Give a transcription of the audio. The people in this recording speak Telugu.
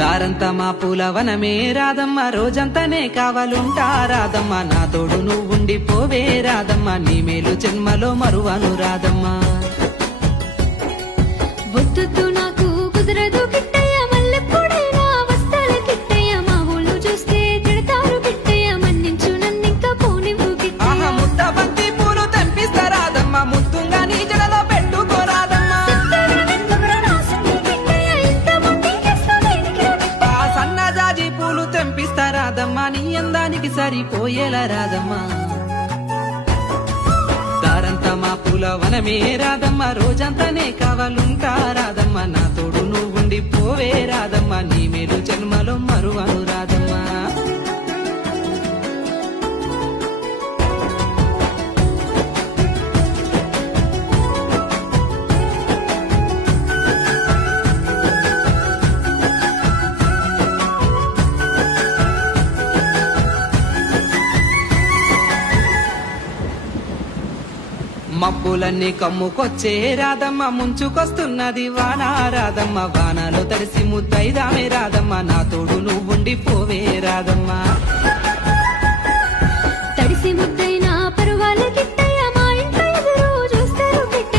దారంతా మా పూలవనమే రాదమ్మ, రోజంతానే కావాలుంటా రాదమ్మ, నా తోడు నువ్వుండి పోవే రాదమ్మ, నీ మేలు జన్మలో మరువను రాదమ్మ. వద్దు నాకు కుదరదు కిట్టయ్య, మల్లెప్పుడైనా వస్తాల కిట్టయ్య, మా ఊళ్ళు చూస్తే తిడతారు కిట్టయ్య, మన్నించు నన్నింకా పోనివ్వు కిట్టయ్య. ముద్ద బంతి పూలు తెంపిస్తా రాదమ్మ, ముత్తుంగా నీ జడలో పెట్టుకోరాదమ్మ. ఆ సన్నజాజి పూలు తెంపిస్తా రాదమ్మ, నీ అందానికి సరిపోయేలా రాదమ్మ. దారంతా మా పూలవనమే రాదమ్మ, రోజంతానే కావాలుంటా రాదమ్మ, నా తోడు నువ్వుండి పోవే రాదమ్మ, నీ మేలు జన్మలో మరువను రాదమ్మ. మబ్బులన్నీ కమ్ముకొచ్చే రాదమ్మ, ముంచుకొస్తున్నది వాన రాదమ్మ, వానలో తడిసి ముద్దైదామే రాదమ్మ, నా తోడు నువ్వుండి పోవే రాదమ్మ.